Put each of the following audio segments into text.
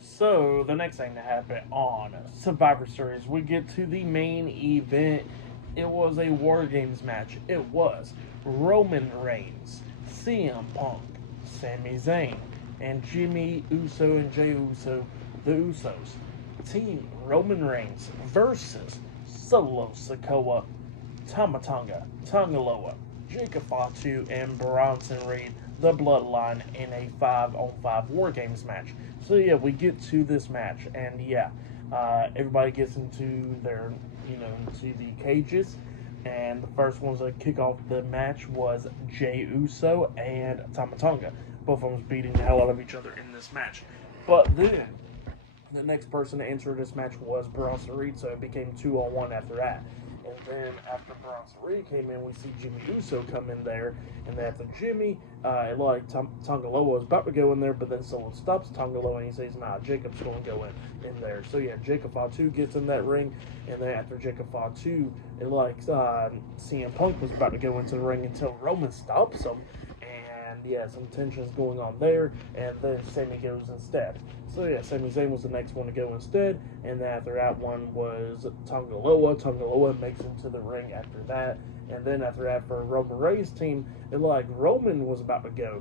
So, the next thing to happen on Survivor Series, we get to the main event. It was a War Games match. It was Roman Reigns, CM Punk, Sami Zayn, and Jimmy Uso and Jey Uso, the Usos. Team Roman Reigns versus Solo Sikoa, Tama Tonga, Jacob Fatu, and Bronson Reed, the Bloodline, in a 5-on-5 War Games match. So yeah, we get to this match, and yeah, everybody gets into their, into the cages, and the first ones to kick off the match was Jey Uso and Tama Tonga. Both of them beating the hell out of each other in this match. But then the next person to enter this match was Bronson Reed, so it became 2-on-1 after that. And then after Bronson Reed came in, we see Jimmy Uso come in there. And then after Jimmy, Tonga was about to go in there, but then someone stops Tonga and he says, nah, Jacob's going to go in there. So yeah, Jacob Fatu gets in that ring. And then after Jacob Fatu, CM Punk was about to go into the ring until Roman stops him. And yeah, some tensions going on there, and then Sami goes instead. So yeah, Sami Zayn was the next one to go instead, and then after that one was Tonga Loa. Tonga Loa makes it to the ring after that, and then after that for Roman Reigns' team, Roman was about to go,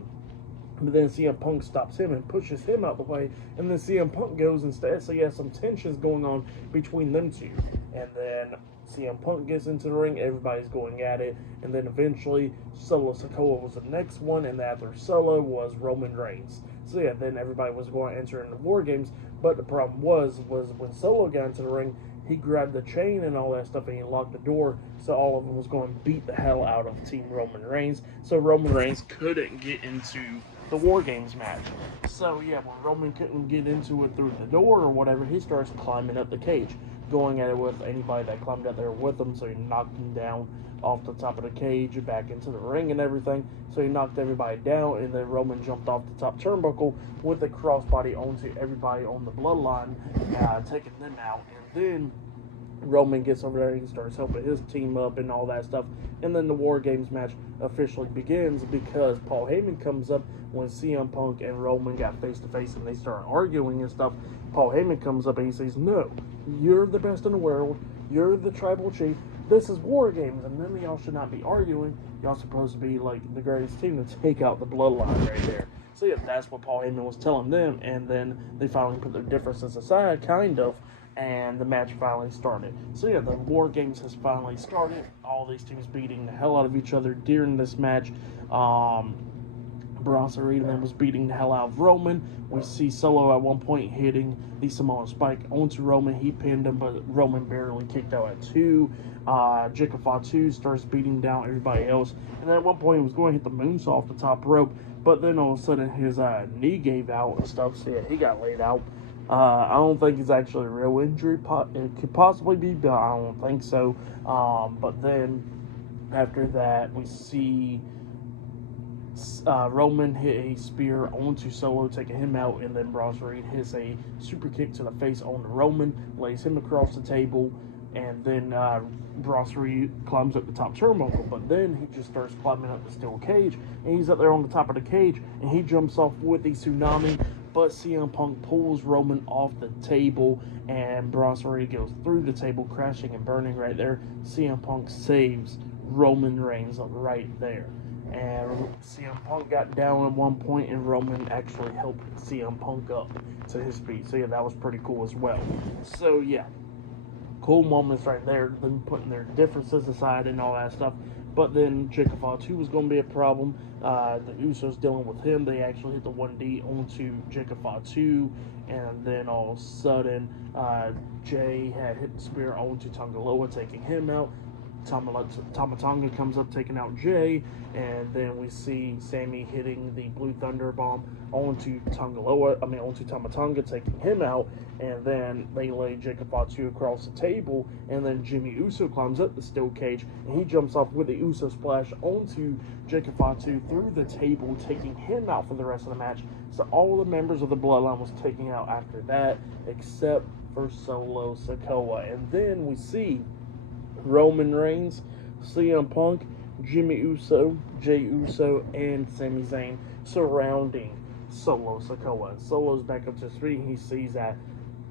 but then CM Punk stops him and pushes him out the way, and then CM Punk goes instead. So yeah, some tensions going on between them two, and then CM Punk gets into the ring, everybody's going at it, and then eventually Solo Sikoa was the next one, and after Solo was Roman Reigns. So yeah, then everybody was going to enter into War Games, but the problem was when Solo got into the ring, he grabbed the chain and all that stuff, and he locked the door, so all of them was going to beat the hell out of Team Roman Reigns, so Roman Reigns couldn't get into the War Games match. So yeah, when Roman couldn't get into it through the door or whatever, he starts climbing up the cage, going at it with anybody that climbed up there with him, so he knocked him down off the top of the cage, back into the ring and everything. So he knocked everybody down, and then Roman jumped off the top turnbuckle with a crossbody onto everybody on the Bloodline, taking them out. And then Roman gets over there, he starts helping his team up and all that stuff. And then the War Games match officially begins because Paul Heyman comes up when CM Punk and Roman got face to face and they start arguing and stuff. Paul Heyman comes up and he says, no, you're the best in the world, you're the tribal chief, this is War Games, and then y'all should not be arguing. Y'all supposed to be like the greatest team to take out the Bloodline right there. So yeah, that's what Paul Heyman was telling them, and then they finally put their differences aside, kind of, and the match finally started. So yeah, the War Games has finally started. All these teams beating the hell out of each other during this match. Bronson Reed then was beating the hell out of Roman. We see Solo at one point hitting the Samoan Spike onto Roman. He pinned him, but Roman barely kicked out at 2. Jacob Fatu starts beating down everybody else. And then at one point he was going to hit the moonsault off the top rope, but then all of a sudden his knee gave out and stuff, so yeah, he got laid out. I don't think it's actually a real injury. It could possibly be, but I don't think so. But then after that, we see Roman hit a spear onto Solo, taking him out, and then Bronson Reed hits a super kick to the face on Roman, lays him across the table, and then Bronson Reed climbs up the top turnbuckle, but then he just starts climbing up the steel cage, and he's up there on the top of the cage, and he jumps off with the tsunami, but CM Punk pulls Roman off the table, and Bronson Reed goes through the table, crashing and burning right there. CM Punk saves Roman Reigns right there. And CM Punk got down at one point, and Roman actually helped CM Punk up to his feet. So yeah, that was pretty cool as well. So yeah, cool moments right there, them putting their differences aside and all that stuff. But then Jacob Fatu was going to be a problem. The Usos dealing with him. They actually hit the 1D onto Jacob Fatu, and then all of a sudden, Jay had hit the spear onto Tonga Loa, taking him out. Tama Tonga comes up, taking out Jay, and then we see Sami hitting the Blue Thunder Bomb onto onto Tama Tonga, taking him out, and then they lay Jacob Fatu across the table, and then Jimmy Uso climbs up the steel cage, and he jumps off with the Uso splash onto Jacob Fatu through the table, taking him out for the rest of the match. So all the members of the Bloodline was taken out after that, except for Solo Sikoa, and then we see Roman Reigns, CM Punk, Jimmy Uso, Jey Uso, and Sami Zayn surrounding Solo Sikoa. Solo's back up to his feet, and he sees that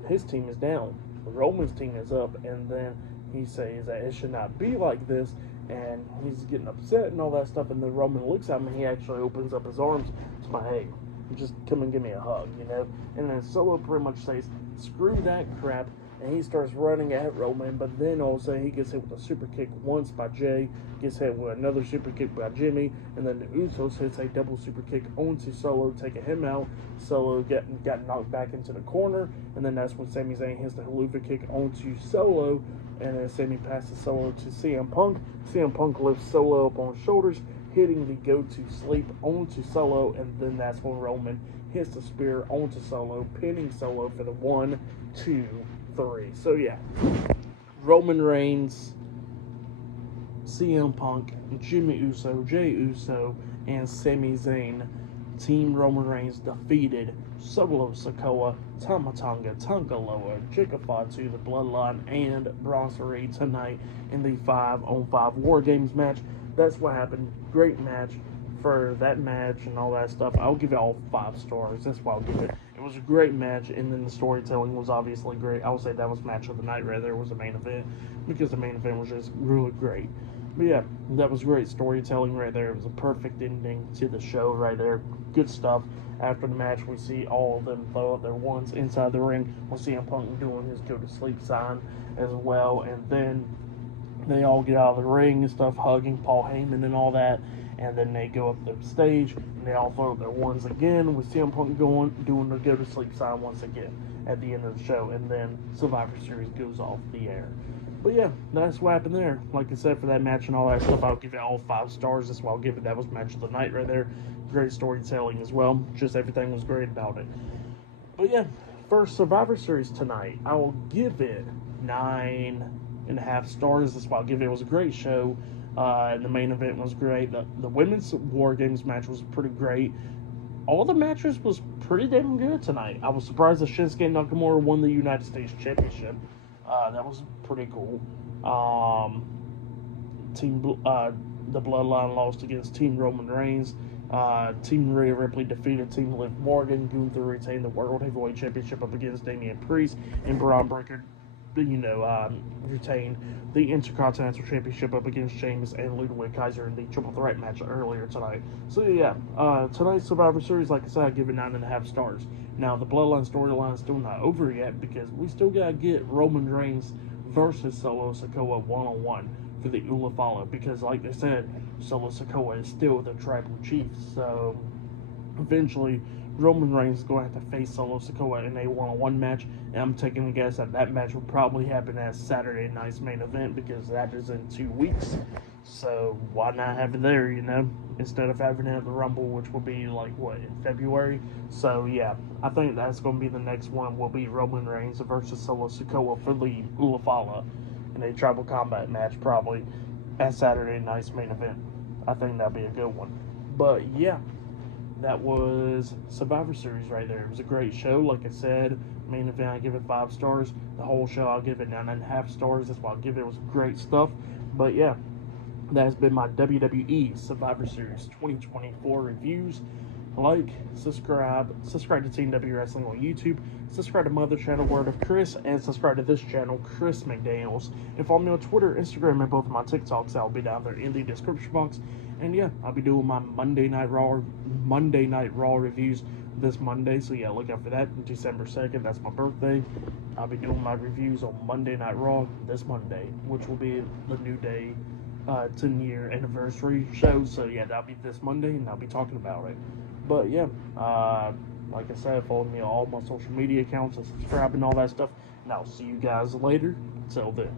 his team is down. Roman's team is up, and then he says that it should not be like this, and he's getting upset and all that stuff, and then Roman looks at him, and he actually opens up his arms to my, hey, just come and give me a hug, and then Solo pretty much says, screw that crap, and he starts running at Roman, but then all of a sudden he gets hit with a super kick once by Jay, gets hit with another super kick by Jimmy, and then the Usos hits a double super kick onto Solo, taking him out. Solo got knocked back into the corner, and then that's when Sami Zayn hits the haluva kick onto Solo, and then Sami passes Solo to CM Punk. CM Punk lifts Solo up on his shoulders, hitting the go-to-sleep onto Solo, and then that's when Roman hits the spear onto Solo, pinning Solo for the 1, 2, 3. So yeah, Roman Reigns, CM Punk, Jimmy Uso, Jey Uso, and Sami Zayn. Team Roman Reigns defeated Solo Sikoa, Tama Tonga, Tonga Loa, Fatu, the Bloodline, and Bronson tonight in the 5-on-5 War Games match. That's what happened. Great match for that match and all that stuff. I'll give it all 5 stars. That's what I'll give it. It was a great match, and then the storytelling was obviously great. I would say that was match of the night rather. It was the main event, because the main event was just really great. But yeah, that was great storytelling right there. It was a perfect ending to the show right there. Good stuff. After the match, we see all of them throw out their ones inside the ring. We'll see Punk doing his go-to-sleep sign as well, and then they all get out of the ring and stuff, hugging Paul Heyman and all that, and then they go up the stage, and they all throw up their ones again, with CM Punk doing the go-to-sleep sign once again at the end of the show, and then Survivor Series goes off the air. But yeah, that's what happened there. Like I said, for that match and all that stuff, I'll give it all 5 stars. That's why I'll give it. That was match of the night right there. Great storytelling as well. Just everything was great about it. But yeah, for Survivor Series tonight, I will give it 9.5 stars. That's why I'll give it. It was a great show. And the main event was great. The women's War Games match was pretty great. All the matches was pretty damn good tonight. I was surprised that Shinsuke Nakamura won the United States Championship. That was pretty cool. The Bloodline lost against Team Roman Reigns. Team Rhea Ripley defeated Team Liv Morgan. Gunther retained the World Heavyweight Championship up against Damian Priest, and Braun Breaker, retained the Intercontinental Championship up against Sheamus and Ludwig Kaiser in the Triple Threat match earlier tonight. So yeah, tonight's Survivor Series, like I said, I give it 9.5 stars. Now the Bloodline storyline is still not over yet, because we still gotta get Roman Reigns versus Solo Sikoa 1-on-1 for the Ulafala, because like they said, Solo Sikoa is still the tribal chief. So eventually Roman Reigns is going to have to face Solo Sikoa in a 1-on-1 match, and I'm taking a guess that match will probably happen as Saturday night's main event, because that is in 2 weeks. So why not have it there, instead of having it at the Rumble, which will be in February. So yeah, I think that's going to be the next one. Will be Roman Reigns versus Solo Sikoa for the Ulafala in a tribal combat match, probably at Saturday night's main event. I think that'd be a good one. But yeah, that was Survivor Series right there. It was a great show. Like I said, main event, I give it 5 stars. The whole show, I'll give it 9.5 stars. That's why I'll give it. It was great stuff. But yeah, that has been my WWE Survivor Series 2024 reviews. Like, subscribe to Team W Wrestling on YouTube, subscribe to my other channel, Word of Chris, and subscribe to this channel, Chris McDaniels. And follow me on Twitter, Instagram, and both of my TikToks. I'll be down there in the description box. And yeah, I'll be doing my Monday Night Raw reviews this Monday. So yeah, look out for that. December 2nd, that's my birthday. I'll be doing my reviews on Monday Night Raw this Monday, which will be the New Day 10-year anniversary show. So yeah, that'll be this Monday, and I'll be talking about it. But yeah, like I said, follow me on all my social media accounts and subscribe and all that stuff. And I'll see you guys later. Till then.